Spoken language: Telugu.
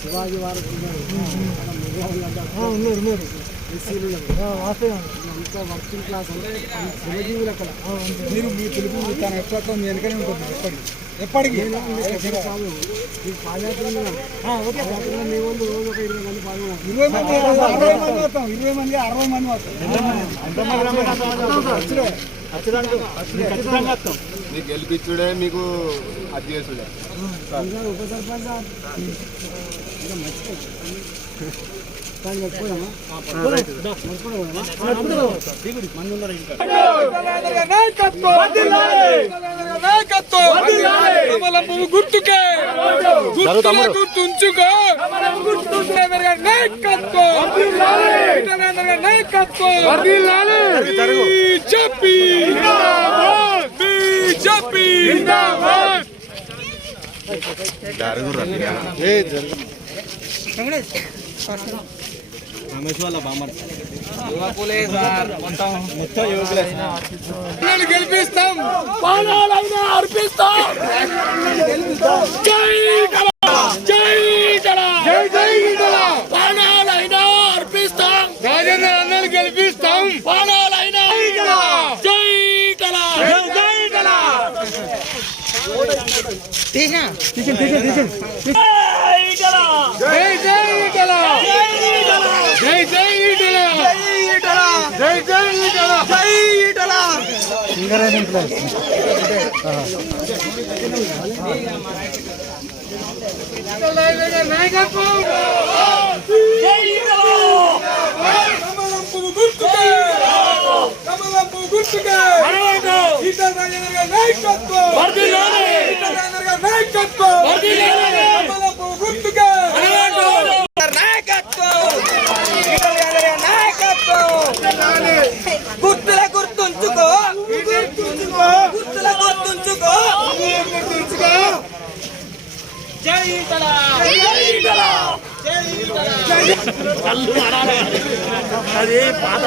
శివాజీ వారు అంతా వర్కింగ్ క్లాస్ అంటే శ్రమజీవులు అక్కడ. మీరు మీ పిలుపు తన ఎప్పట్లో మీ వెనకనే ఉంటుంది ఎప్పటికీ కాదు. మీకు పాదయాత్ర మీ వాళ్ళు రోజు ఒక 20 మంది పాల్గొన్నారు. 20 మంది 60 మంది వస్తాం. మీకు గెలిపించుడే మీకు అధ్యక్షుడే ఉప సర్పంచ్ గుర్తుకే గుర్తుంచుకో రమేష్ వాళ్ళ బామర్ గెలిపిస్తాం, ప్రాణాలైనా అర్పిస్తాం. ప్రాణాలైనా అర్పిస్తాం. రాజేంద్ర అన్నలు గెలిపిస్తాం. ప్రాణాలైనా జై కళ గుర్తుల గుర్తుంచుకో, గుర్తుల గుర్తుంచుకో. జై కళ అదే పాత